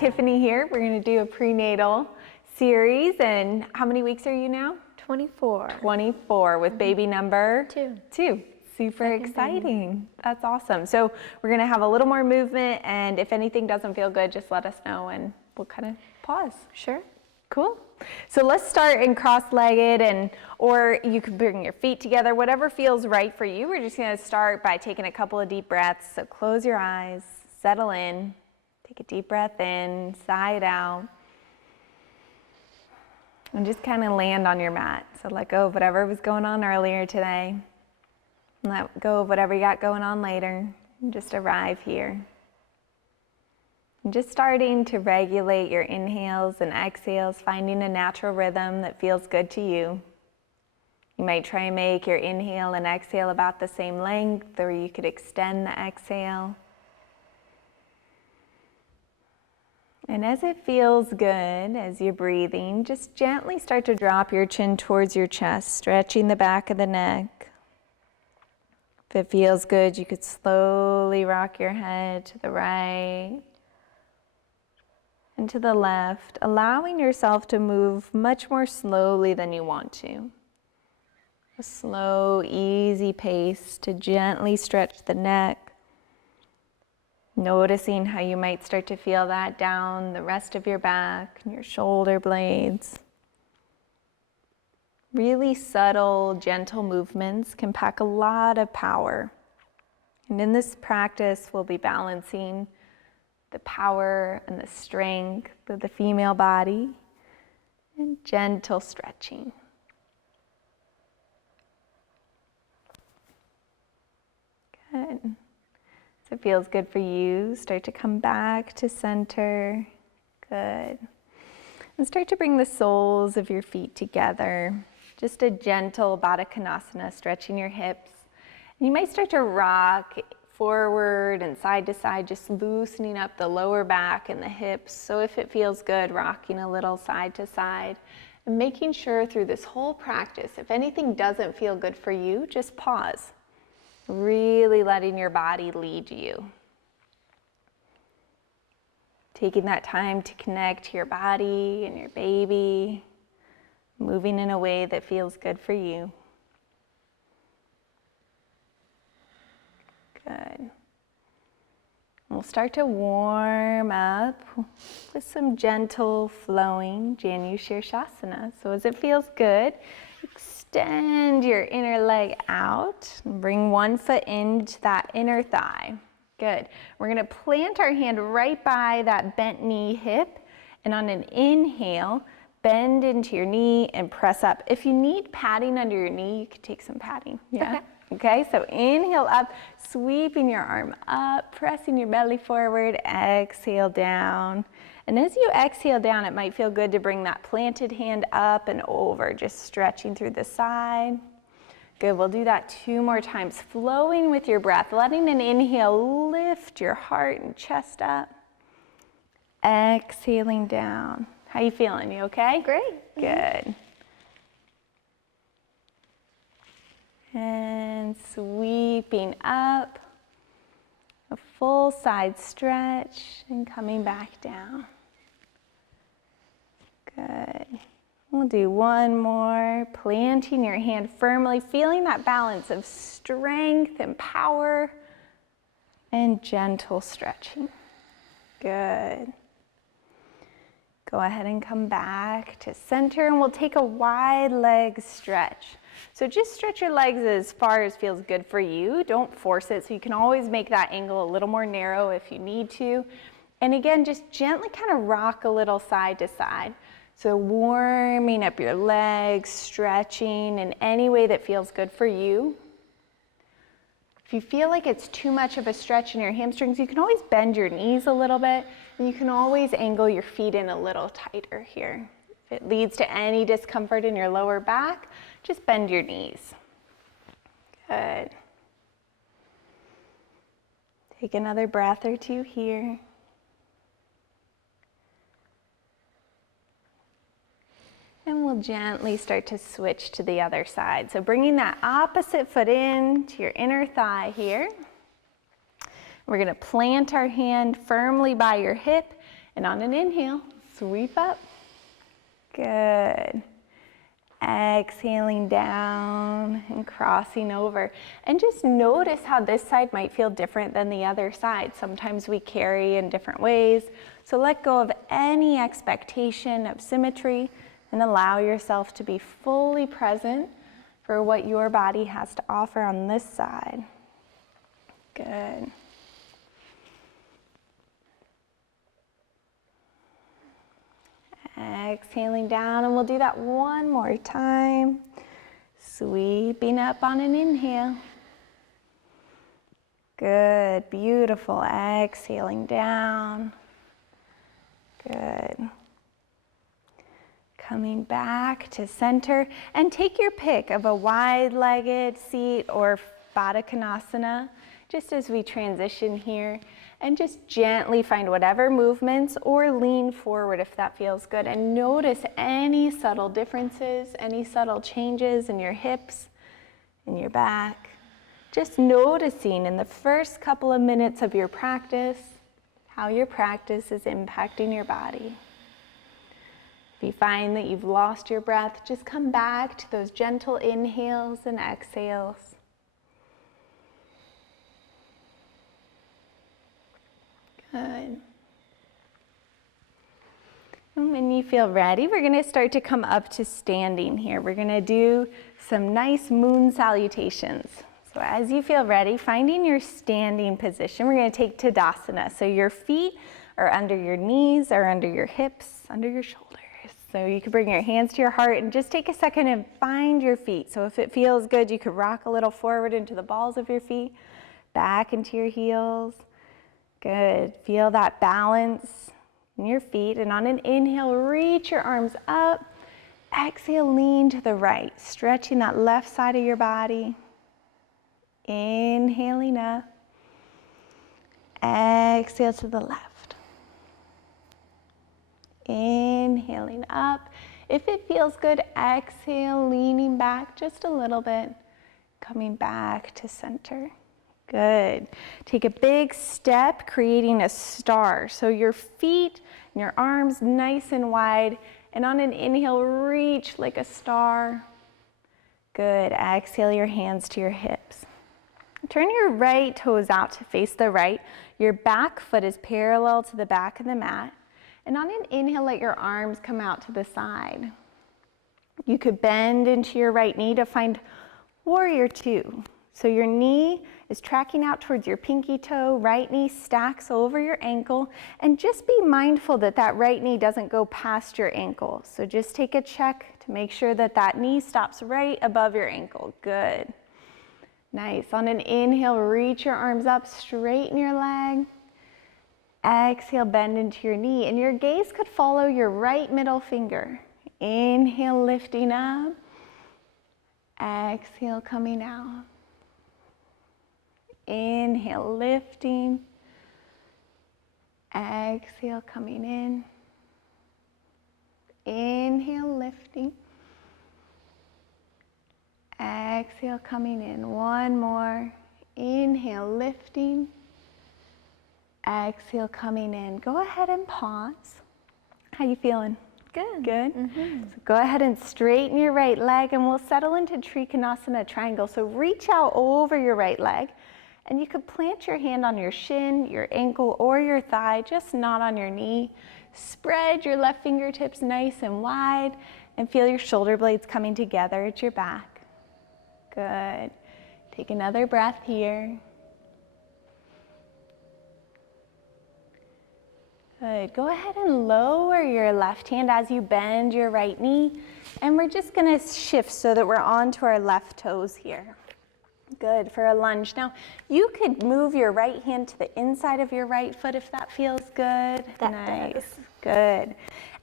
Tiffany here. We're going to do a prenatal series. And how many weeks are you now? 24. 24 with baby number? 2. Super exciting. That's awesome. So we're going to have a little more movement, and if anything doesn't feel good, just let us know and we'll kind of pause. Sure. Cool. So let's start in cross-legged, or you can bring your feet together, whatever feels right for you. We're just going to start by taking a couple of deep breaths. So close your eyes, settle in, take a deep breath in, sigh it out, and just kind of land on your mat. So let go of whatever was going on earlier today. Let go of whatever you got going on later, and just arrive here. And just starting to regulate your inhales and exhales, finding a natural rhythm that feels good to you. You might try and make your inhale and exhale about the same length, or you could extend the exhale. And as it feels good, as you're breathing, just gently start to drop your chin towards your chest, stretching the back of the neck. If it feels good, you could slowly rock your head to the right and to the left, allowing yourself to move much more slowly than you want to. A slow, easy pace to gently stretch the neck, noticing how you might start to feel that down the rest of your back and your shoulder blades. Really subtle, gentle movements can pack a lot of power. And in this practice, we'll be balancing the power and the strength of the female body and gentle stretching. Good. So it feels good for you. Start to come back to center. Good. And start to bring the soles of your feet together. Just a gentle Baddha Konasana, stretching your hips. And you might start to rock forward and side to side, just loosening up the lower back and the hips. So if it feels good, rocking a little side to side. And making sure through this whole practice, if anything doesn't feel good for you, just pause. Really letting your body lead you. Taking that time to connect to your body and your baby. Moving in a way that feels good for you. Good. We'll start to warm up with some gentle flowing Janu Shirshasana. So as it feels good, extend your inner leg out and bring one foot into that inner thigh. Good. We're going to plant our hand right by that bent knee hip, and on an inhale, bend into your knee and press up. If you need padding under your knee, you could take some padding. Yeah. Okay, so inhale up, sweeping your arm up, pressing your belly forward, exhale down. And as you exhale down, it might feel good to bring that planted hand up and over, just stretching through the side. Good, we'll do that 2 more times, flowing with your breath, letting an inhale lift your heart and chest up. Exhaling down. How you feeling? You okay? Great. Good. And sweeping up, a full side stretch, and coming back down. Good. We'll do one more, planting your hand firmly, feeling that balance of strength and power and gentle stretching. Good. Go ahead and come back to center, and we'll take a wide leg stretch. So just stretch your legs as far as feels good for you. Don't force it, so you can always make that angle a little more narrow if you need to. And again, just gently kind of rock a little side to side. So warming up your legs, stretching in any way that feels good for you. If you feel like it's too much of a stretch in your hamstrings, you can always bend your knees a little bit, and you can always angle your feet in a little tighter here. If it leads to any discomfort in your lower back, just bend your knees. Good. Take another breath or two here. And we'll gently start to switch to the other side. So bringing that opposite foot in to your inner thigh here. We're going to plant our hand firmly by your hip And on an inhale, sweep up. Good. Exhaling down and crossing over. And just notice how this side might feel different than the other side. Sometimes we carry in different ways. So let go of any expectation of symmetry and allow yourself to be fully present for what your body has to offer on this side. Good. Exhaling down, and we'll do that one more time. Sweeping up on an inhale. Good, beautiful. Exhaling down. Good. Coming back to center, and take your pick of a wide-legged seat or Baddha Konasana, just as we transition here. And just gently find whatever movements or lean forward if that feels good. And notice any subtle differences, any subtle changes in your hips, in your back. Just noticing in the first couple of minutes of your practice, how your practice is impacting your body. If you find that you've lost your breath, just come back to those gentle inhales and exhales. Good. And when you feel ready, we're going to start to come up to standing here. We're going to do some nice moon salutations. So as you feel ready, finding your standing position, we're going to take Tadasana. So your feet are under your knees or under your hips, under your shoulders. So you can bring your hands to your heart and just take a second and find your feet. So if it feels good, you could rock a little forward into the balls of your feet, back into your heels. Good. Feel that balance in your feet. And on an inhale, reach your arms up. Exhale, lean to the right, stretching that left side of your body. Inhaling up. Exhale to the left. Inhaling up. If it feels good, exhale, leaning back just a little bit. Coming back to center. Good. Take a big step, creating a star. So your feet and your arms nice and wide. And on an inhale, reach like a star. Good. Exhale your hands to your hips. Turn your right toes out to face the right. Your back foot is parallel to the back of the mat. And on an inhale, let your arms come out to the side. You could bend into your right knee to find warrior two. So your knee is tracking out towards your pinky toe, right knee stacks over your ankle, and just be mindful that that right knee doesn't go past your ankle. So just take a check to make sure that that knee stops right above your ankle. Good. Nice. On an inhale, reach your arms up, straighten your leg. Exhale, bend into your knee, and your gaze could follow your right middle finger. Inhale, lifting up. Exhale, coming out. Inhale, lifting. Exhale, coming in. Inhale, lifting. Exhale, coming in. One more. Inhale, lifting. Exhale, coming in. Go ahead and pause. How you feeling? Good. Good? Mm-hmm. So go ahead and straighten your right leg, and we'll settle into Trikonasana triangle. So reach out over your right leg. And you could plant your hand on your shin, your ankle, or your thigh, just not on your knee. Spread your left fingertips nice and wide and feel your shoulder blades coming together at your back. Good. Take another breath here. Good. Go ahead and lower your left hand as you bend your right knee. And we're just going to shift so that we're onto our left toes here. Good, for a lunge. Now, you could move your right hand to the inside of your right foot if that feels good. Nice, good.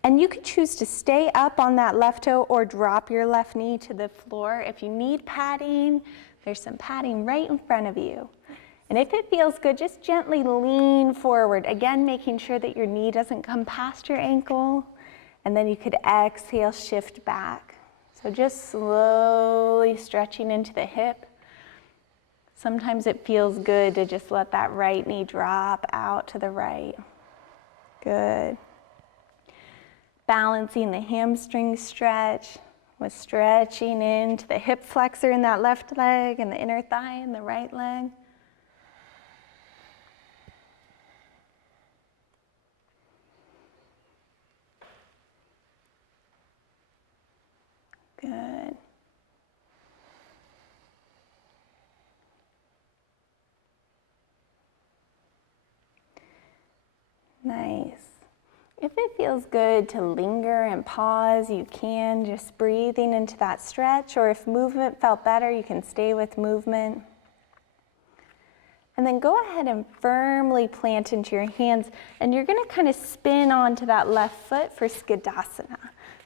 And you could choose to stay up on that left toe or drop your left knee to the floor. If you need padding, there's some padding right in front of you. And if it feels good, just gently lean forward. Again, making sure that your knee doesn't come past your ankle. And then you could exhale, shift back. So just slowly stretching into the hip. Sometimes it feels good to just let that right knee drop out to the right. Good. Balancing the hamstring stretch with stretching into the hip flexor in that left leg and the inner thigh in the right leg. Good. Nice. If it feels good to linger and pause, you can, just breathing into that stretch, or if movement felt better, you can stay with movement. And then go ahead and firmly plant into your hands, and you're gonna kind of spin onto that left foot for Skidasana.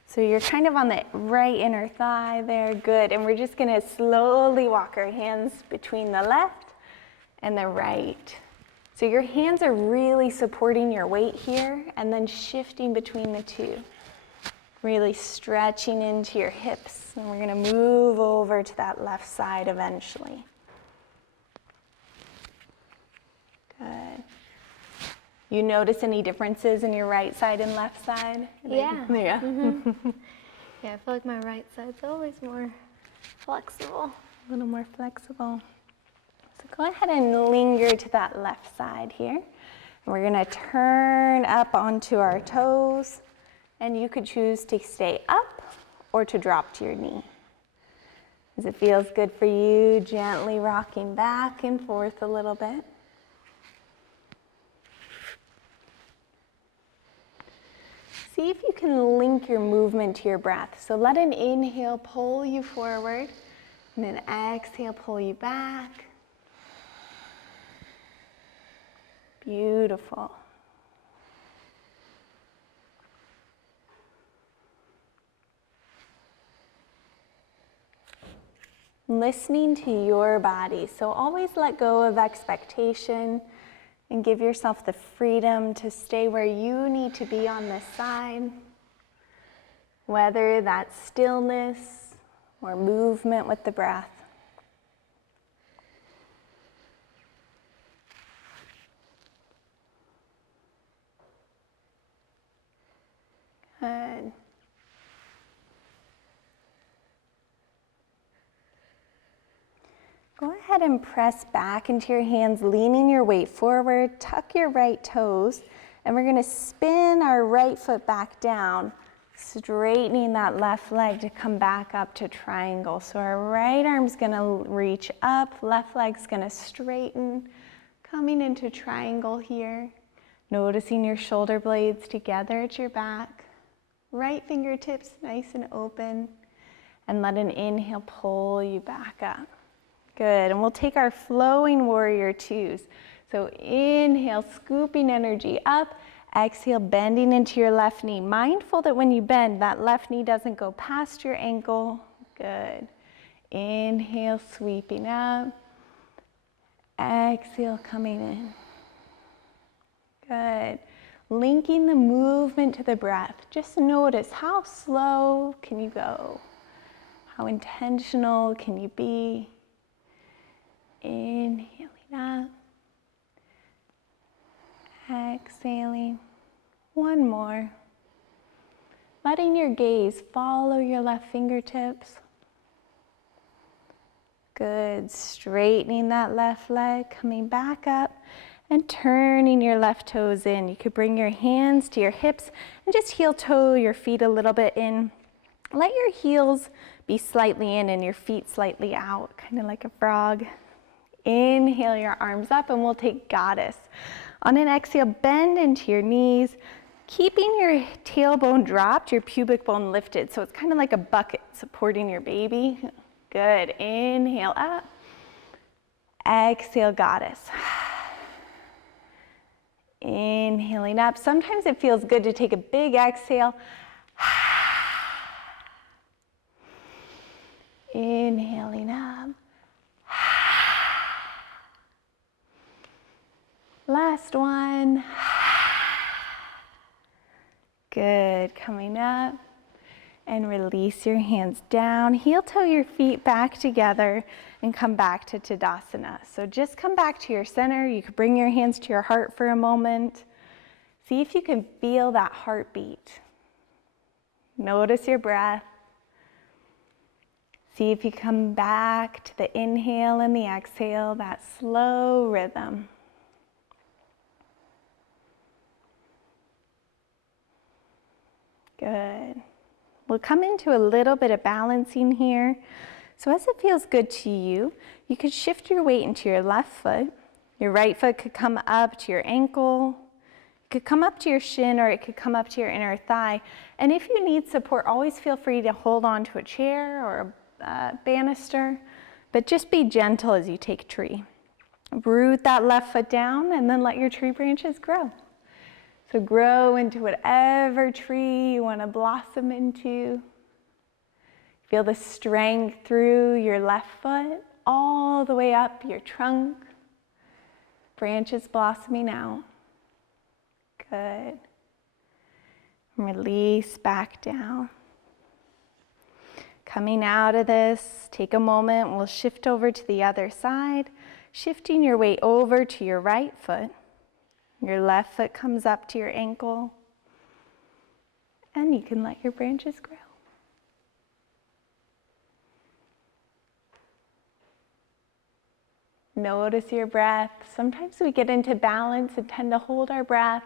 So you're kind of on the right inner thigh there, good. And we're just gonna slowly walk our hands between the left and the right. So your hands are really supporting your weight here and then shifting between the two. Really stretching into your hips, and we're gonna move over to that left side eventually. Good. You notice any differences in your right side and left side? Yeah. Yeah. Mm-hmm. Yeah, I feel like my right side's always more flexible. A little more flexible. So go ahead and linger to that left side here. And we're gonna turn up onto our toes, and you could choose to stay up or to drop to your knee. As it feels good for you, gently rocking back and forth a little bit. See if you can link your movement to your breath. So let an inhale pull you forward, and an exhale pull you back. Beautiful. Listening to your body. So always let go of expectation and give yourself the freedom to stay where you need to be on this side, whether that's stillness or movement with the breath. Good. Go ahead and press back into your hands, leaning your weight forward, tuck your right toes, and we're gonna spin our right foot back down, straightening that left leg to come back up to triangle. So our right arm's gonna reach up, left leg's gonna straighten, coming into triangle here, noticing your shoulder blades together at your back, right fingertips nice and open, and let an inhale pull you back up. Good, and we'll take our flowing warrior twos. So inhale, scooping energy up. Exhale, bending into your left knee. Mindful that when you bend, that left knee doesn't go past your ankle. Good. Inhale, sweeping up. Exhale, coming in. Good. Linking the movement to the breath. Just notice how slow can you go? How intentional can you be? Inhaling up, exhaling, one more. Letting your gaze follow your left fingertips. Good, straightening that left leg, coming back up and turning your left toes in. You could bring your hands to your hips and just heel toe your feet a little bit in. Let your heels be slightly in and your feet slightly out, kind of like a frog. Inhale your arms up, and we'll take goddess. On an exhale, bend into your knees, keeping your tailbone dropped, your pubic bone lifted. So it's kind of like a bucket supporting your baby. Good. Inhale up. Exhale, goddess. Inhaling up. Sometimes it feels good to take a big exhale. Inhaling up. Last one. Good, coming up. And release your hands down. Heel toe your feet back together and come back to Tadasana. So just come back to your center. You could bring your hands to your heart for a moment. See if you can feel that heartbeat. Notice your breath. See if you come back to the inhale and the exhale, that slow rhythm. Good. We'll come into a little bit of balancing here. So as it feels good to you, you could shift your weight into your left foot. Your right foot could come up to your ankle. It could come up to your shin, or it could come up to your inner thigh. And if you need support, always feel free to hold on to a chair or a banister, but just be gentle as you take tree. Root that left foot down and then let your tree branches grow. So grow into whatever tree you want to blossom into. Feel the strength through your left foot, all the way up your trunk. Branches blossoming out. Good. Release back down. Coming out of this, take a moment. We'll shift over to the other side, shifting your weight over to your right foot. Your left foot comes up to your ankle, and you can let your branches grow. Notice your breath. Sometimes we get into balance and tend to hold our breath.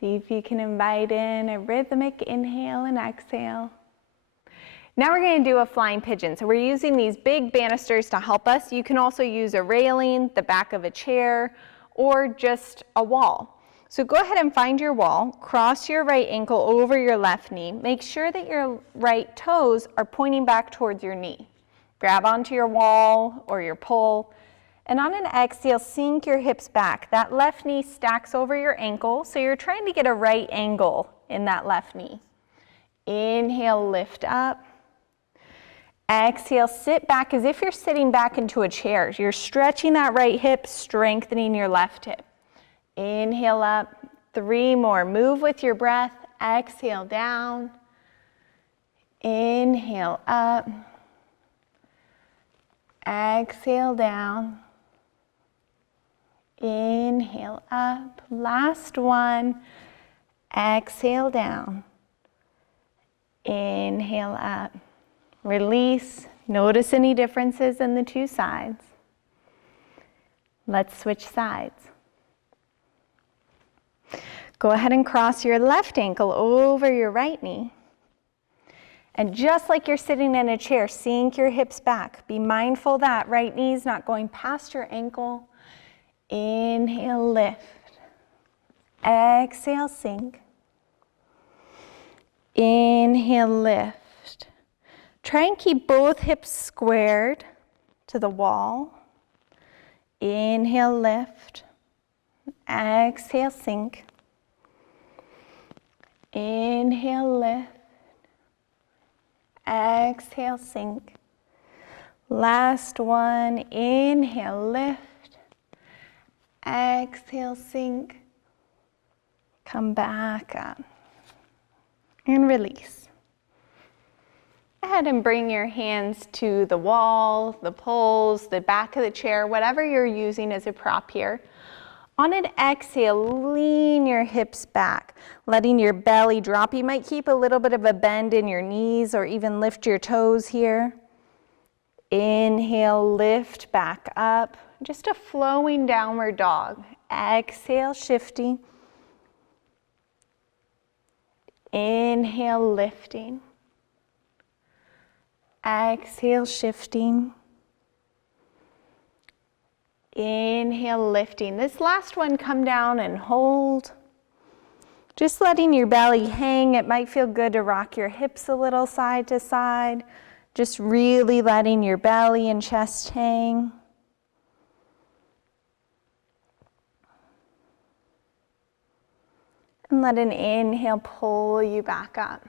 See if you can invite in a rhythmic inhale and exhale. Now we're going to do a flying pigeon. So we're using these big banisters to help us. You can also use a railing, the back of a chair, or just a wall. So go ahead and find your wall, cross your right ankle over your left knee. Make sure that your right toes are pointing back towards your knee. Grab onto your wall or your pole, and on an exhale, sink your hips back. That left knee stacks over your ankle, so you're trying to get a right angle in that left knee. Inhale, lift up. Exhale, sit back as if you're sitting back into a chair. You're stretching that right hip, strengthening your left hip. Inhale up, 3 more. Move with your breath. Exhale down. Inhale up. Exhale down. Inhale up. Last one. Exhale down. Inhale up. Release. Notice any differences in the two sides. Let's switch sides. Go ahead and cross your left ankle over your right knee. And just like you're sitting in a chair, sink your hips back. Be mindful that right knee's not going past your ankle. Inhale, lift. Exhale, sink. Inhale, lift. Try and keep both hips squared to the wall. Inhale, lift. Exhale, sink. Inhale, lift. Exhale, sink. Last one. Inhale, lift. Exhale, sink. Come back up. And release. Go ahead and bring your hands to the wall, the poles, the back of the chair, whatever you're using as a prop here. On an exhale, lean your hips back, letting your belly drop. You might keep a little bit of a bend in your knees or even lift your toes here. Inhale, lift back up. Just a flowing downward dog. Exhale, shifting. Inhale, lifting. Exhale, shifting. Inhale, lifting. This last one, come down and hold. Just letting your belly hang. It might feel good to rock your hips a little side to side. Just really letting your belly and chest hang. And let an inhale pull you back up.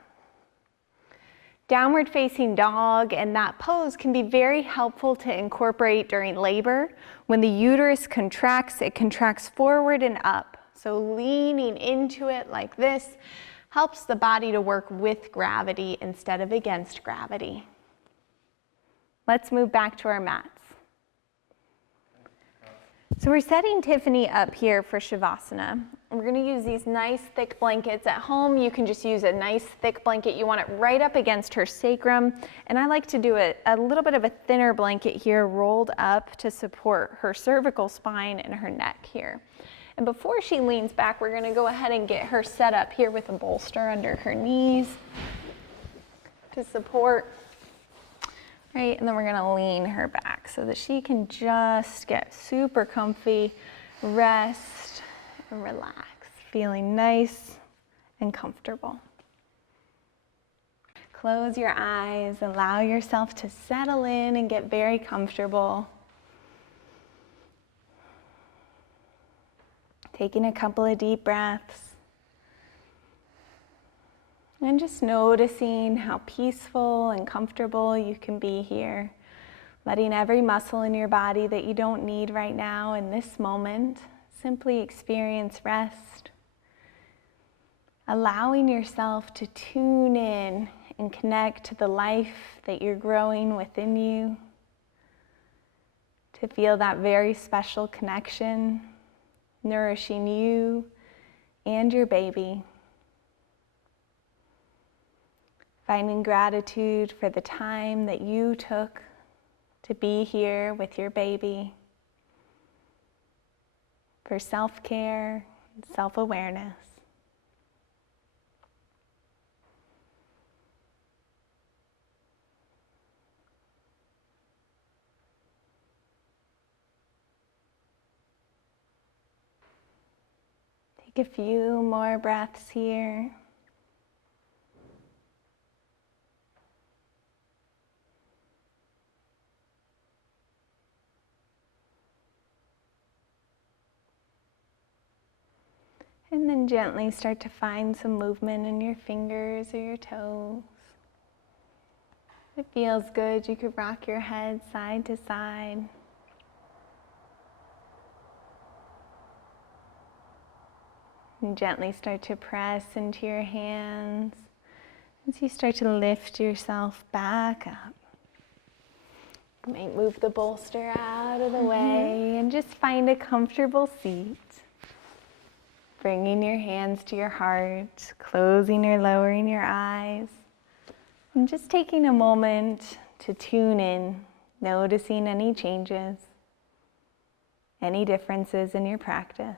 Downward facing dog and that pose can be very helpful to incorporate during labor. When the uterus contracts, it contracts forward and up. So leaning into it like this helps the body to work with gravity instead of against gravity. Let's move back to our mats. So we're setting Tiffany up here for Shavasana. We're going to use these nice thick blankets. At home, you can just use a nice thick blanket. You want it right up against her sacrum. And I like to do a little bit of a thinner blanket here, rolled up to support her cervical spine and her neck here. And before she leans back, we're going to go ahead and get her set up here with a bolster under her knees to support. Right, and then we're going to lean her back so that she can just get super comfy, rest, and relax, feeling nice and comfortable. Close your eyes, allow yourself to settle in and get very comfortable. Taking a couple of deep breaths. And just noticing how peaceful and comfortable you can be here. Letting every muscle in your body that you don't need right now in this moment simply experience rest. Allowing yourself to tune in and connect to the life that you're growing within you. To feel that very special connection, nourishing you and your baby. Finding gratitude for the time that you took to be here with your baby, for self-care and self-awareness. Take a few more breaths here. And then gently start to find some movement in your fingers or your toes. If it feels good, you could rock your head side to side. And gently start to press into your hands as you start to lift yourself back up. You might move the bolster out of the way and just find a comfortable seat. Bringing your hands to your heart, closing or lowering your eyes, and just taking a moment to tune in, noticing any changes, any differences in your practice.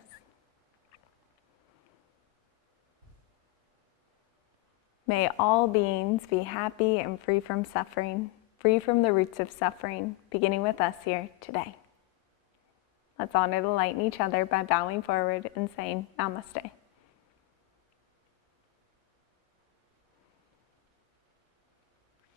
May all beings be happy and free from suffering, free from the roots of suffering, beginning with us here today. Let's honor the light in each other by bowing forward and saying Namaste.